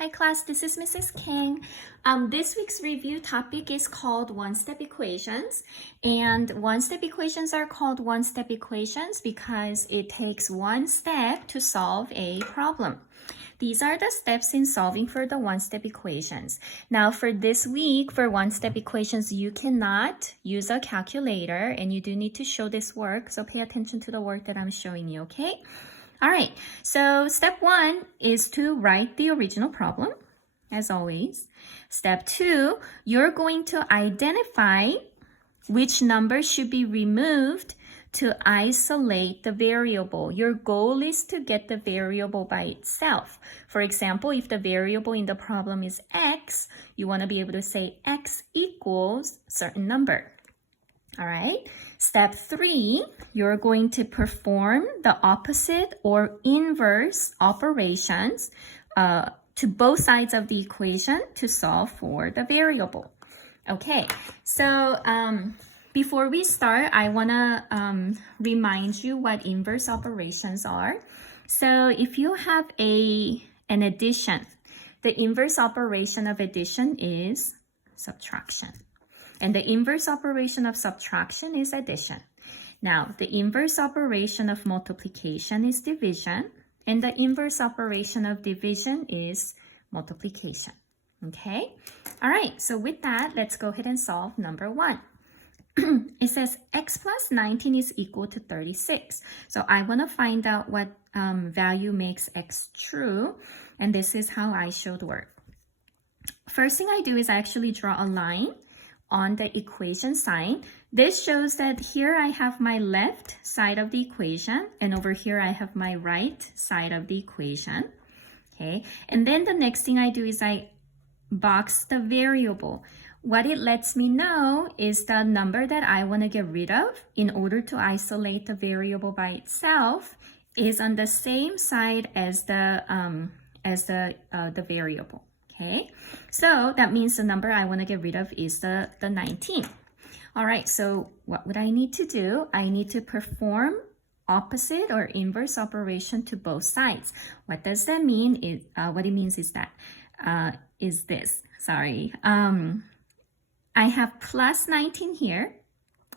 Hi class, this is Mrs. King. This week's review topic is called one-step equations. And one-step equations are called one-step equations because it takes one step to solve a problem. These are the steps in solving for the one-step equations. Now for this week, for one-step equations, you cannot use a calculator and you do need to show this work. So pay attention to the work that I'm showing you, okay? All right, so step 1 is to write the original problem, as always. Step 2, you're going to identify which number should be removed to isolate the variable. Your goal is to get the variable by itself. For example, if the variable in the problem is x, you want to be able to say x equals a certain number. All right, step 3, you're going to perform the opposite or inverse operations to both sides of the equation to solve for the variable. Okay, so before we start, I want to remind you what inverse operations are. So if you have an addition, the inverse operation of addition is subtraction. And the inverse operation of subtraction is addition. Now, the inverse operation of multiplication is division, and the inverse operation of division is multiplication. Okay? All right, so with that, let's go ahead and solve number 1. It says x plus 19 is equal to 36. So I want to find out what value makes x true, and this is how I should work. First thing I do is I actually draw a line on the equation sign. This shows that here I have my left side of the equation, and over here I have my right side of the equation. Okay, and then the next thing I do is I box the variable. What it lets me know is the number that I want to get rid of in order to isolate the variable by itself is on the same side as the variable. Okay, so that means the number I want to get rid of is the 19. All right, so what would I need to do? I need to perform opposite or inverse operation to both sides. What does that mean? What it means is that, I have plus 19 here.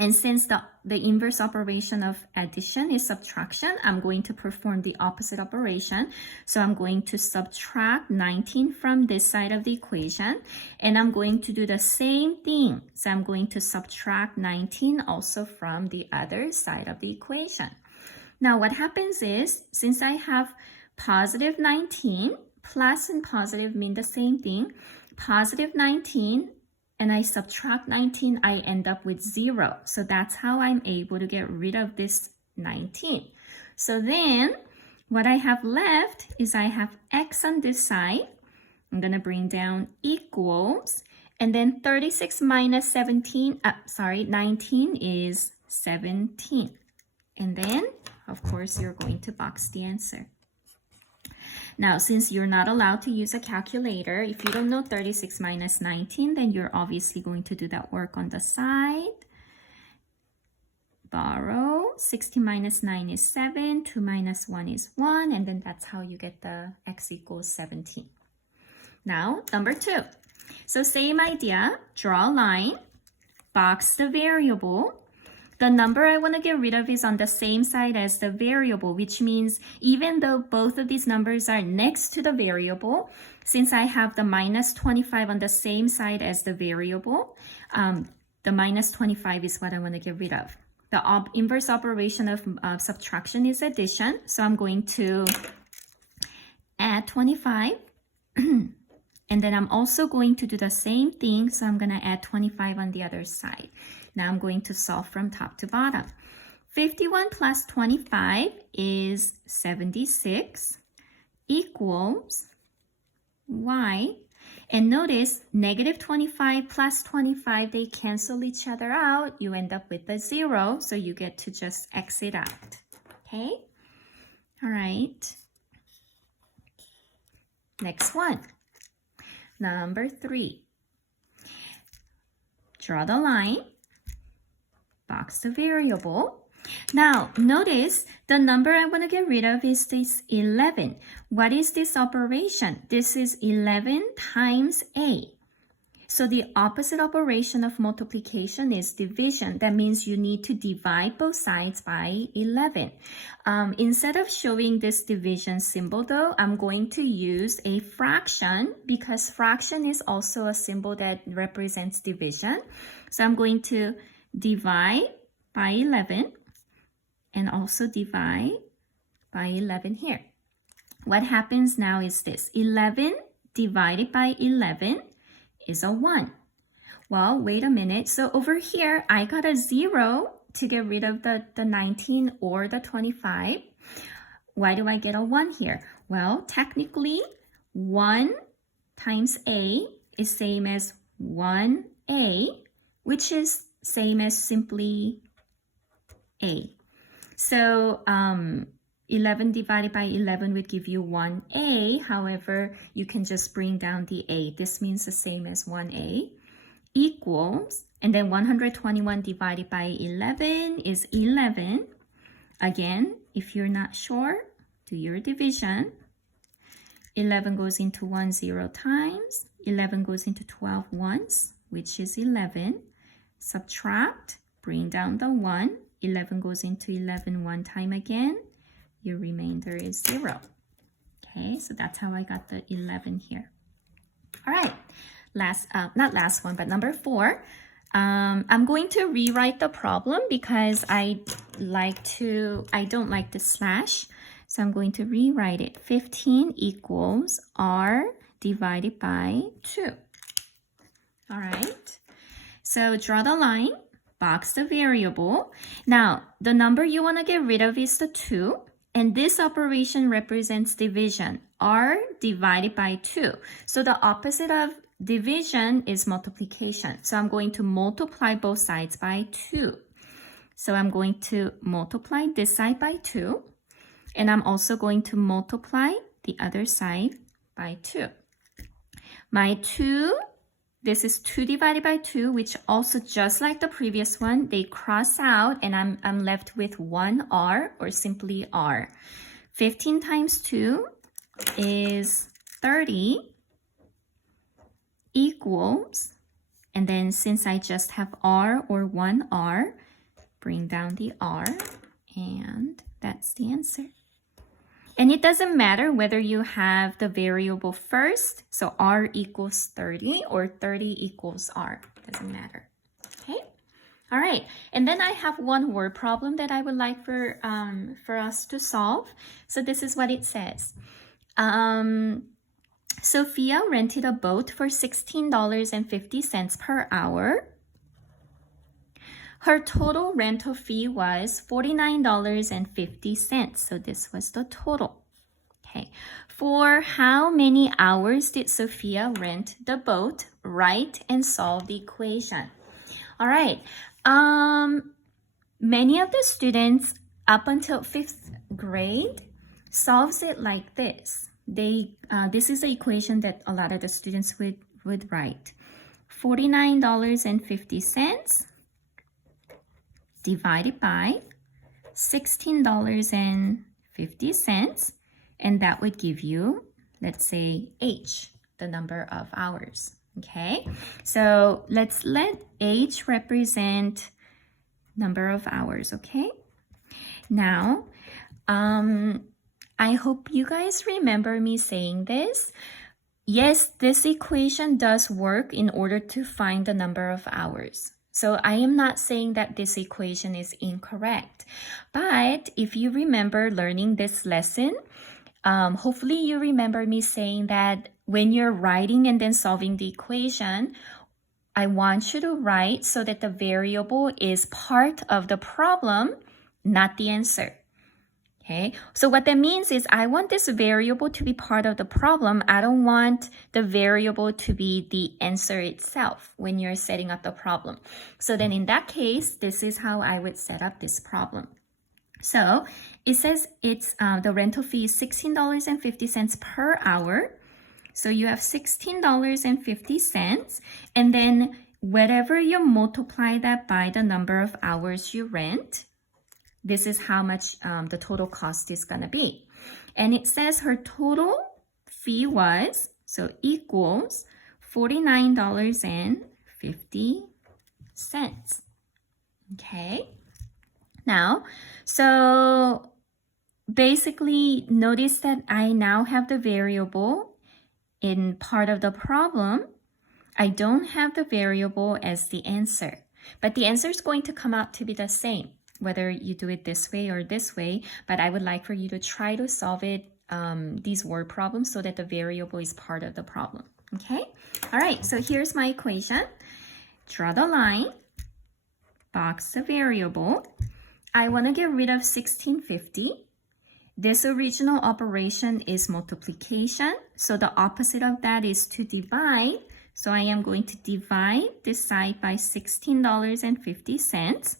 And since the inverse operation of addition is subtraction, I'm going to perform the opposite operation. So I'm going to subtract 19 from this side of the equation, and I'm going to do the same thing. So I'm going to subtract 19 also from the other side of the equation. Now what happens is, since I have positive 19, plus and positive mean the same thing, positive 19, and I subtract 19, I end up with 0. So that's how I'm able to get rid of this 19. So then what I have left is I have x on this side. I'm going to bring down equals. And then 36 minus 19 is 17. And then, of course, you're going to box the answer. Now, since you're not allowed to use a calculator, if you don't know 36 minus 19, then you're obviously going to do that work on the side. Borrow, 60 minus 9 is 7, 2 minus 1 is 1, and then that's how you get the x equals 17. Now, number 2. So same idea, draw a line, box the variable. The number I want to get rid of is on the same side as the variable, which means even though both of these numbers are next to the variable, since I have the minus 25 on the same side as the variable, the minus 25 is what I want to get rid of. The inverse operation of subtraction is addition, so I'm going to add 25. And then I'm also going to do the same thing, so I'm going to add 25 on the other side. Now I'm going to solve from top to bottom. 51 plus 25 is 76 equals y. And notice negative 25 plus 25, they cancel each other out. You end up with a 0, so you get to just X it out. Okay? All right. Next one. Number 3. Draw the line. Box the variable. Now, notice the number I want to get rid of is this 11. What is this operation? This is 11 times A. So the opposite operation of multiplication is division. That means you need to divide both sides by 11. Instead of showing this division symbol though, I'm going to use a fraction because fraction is also a symbol that represents division. So I'm going to divide by 11 and also divide by 11 here. What happens now is this. 11 divided by 11 is a 1. Well, wait a minute. So over here, I got a 0 to get rid of the 19 or the 25. Why do I get a 1 here? Well, technically, 1 times A is same as 1A, which is same as simply A. So 11 divided by 11 would give you 1A. However, you can just bring down the A. This means the same as 1A equals, and then 121 divided by 11 is 11. Again, if you're not sure, do your division. 11 goes into 1 0 times. 11 goes into 12 once, which is 11. Subtract, bring down the 1. 11 goes into 11 one time again. Your remainder is 0. Okay, so that's how I got the 11 here. All right, not last one, but number 4. I'm going to rewrite the problem because I don't like the slash. So I'm going to rewrite it. 15 equals R divided by 2. All right, so draw the line, box the variable. Now, the number you want to get rid of is the 2. And this operation represents division, R divided by 2. So the opposite of division is multiplication. So I'm going to multiply both sides by 2. So I'm going to multiply this side by 2. And I'm also going to multiply the other side by 2. My 2, this is 2 divided by 2, which also just like the previous one, they cross out and I'm left with 1R or simply R. 15 times 2 is 30 equals, and then since I just have R or 1R, bring down the R, and that's the answer. And it doesn't matter whether you have the variable first, so R equals 30 or 30 equals R. Doesn't matter. Okay? All right. And then I have one word problem that I would like for us to solve. So this is what it says. Sophia rented a boat for $16.50 per hour. Her total rental fee was $49.50. So this was the total. Okay. For how many hours did Sophia rent the boat? Write and solve the equation. All right. Many of the students up until 5th grade solves it like this. This is the equation that a lot of the students would write. $49.50 divided by $16.50, and that would give you, let's say, H, the number of hours. Okay, so let's let H represent number of hours. Okay, now I hope you guys remember me saying this. Yes, this equation does work in order to find the number of hours. So I am not saying that this equation is incorrect. But if you remember learning this lesson, hopefully you remember me saying that when you're writing and then solving the equation, I want you to write so that the variable is part of the problem, not the answer. Okay, so what that means is I want this variable to be part of the problem. I don't want the variable to be the answer itself when you're setting up the problem. So then in that case, this is how I would set up this problem. So it says it's the rental fee is $16.50 per hour. So you have $16.50, and then whatever you multiply that by the number of hours you rent, this is how much the total cost is gonna be. And it says her total fee was, so equals $49.50. Okay. Now, so basically notice that I now have the variable in part of the problem. I don't have the variable as the answer, but the answer is going to come out to be the same, whether you do it this way or this way, but I would like for you to try to solve it, these word problems, so that the variable is part of the problem, okay? All right, so here's my equation. Draw the line, box the variable. I want to get rid of 1650. This original operation is multiplication, so the opposite of that is to divide. So I am going to divide this side by $16.50.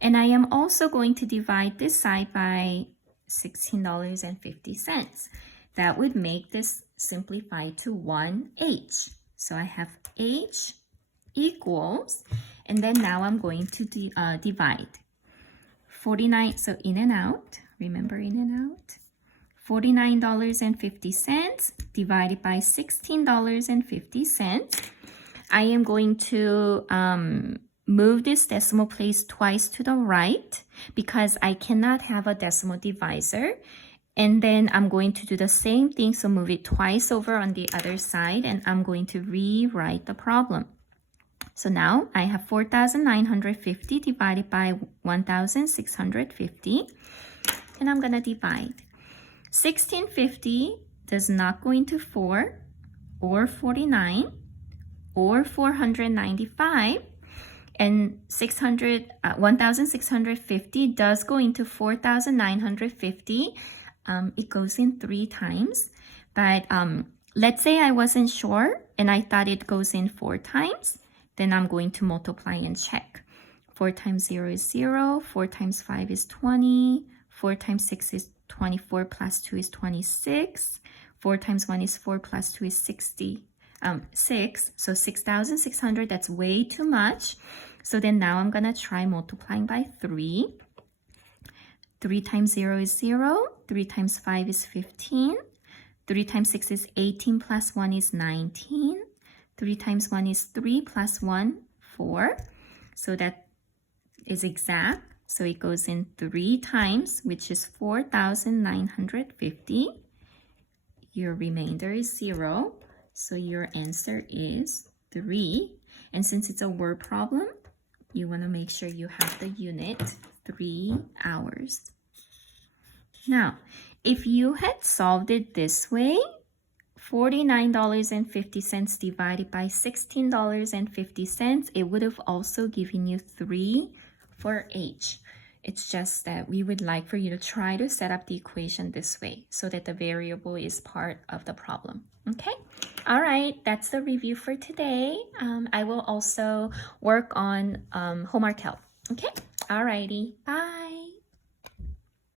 And I am also going to divide this side by $16.50. That would make this simplify to 1H. So I have H equals, and then now I'm going to divide. 49, so in and out, remember in and out. $49.50 divided by $16.50. I am going to move this decimal place twice to the right because I cannot have a decimal divisor. And then I'm going to do the same thing, so move it twice over on the other side, and I'm going to rewrite the problem. So now I have 4,950 divided by 1,650, and I'm going to divide. 1650 does not go into 4 or 49 or 495, and 1,650 does go into 4,950. It goes in 3 times, but let's say I wasn't sure and I thought it goes in 4 times, then I'm going to multiply and check. 4 times 0 is 0, 4 times 5 is 20, 4 times 6 is 24 plus 2 is 26, 4 times 1 is 4 plus 2 is 6, so 6,600, that's way too much. So then now I'm gonna try multiplying by 3. 3 times 0 is 0, 3 times 5 is 15, 3 times 6 is 18 plus 1 is 19, 3 times 1 is 3 plus 1, 4. So that is exact. So it goes in 3 times, which is 4,950. Your remainder is 0. So your answer is 3. And since it's a word problem, you want to make sure you have the unit 3 hours. Now, if you had solved it this way, $49.50 divided by $16.50, it would have also given you 3 for H. It's just that we would like for you to try to set up the equation this way so that the variable is part of the problem. Okay? All right, that's the review for today. I will also work on homework help. Okay? All righty. Bye.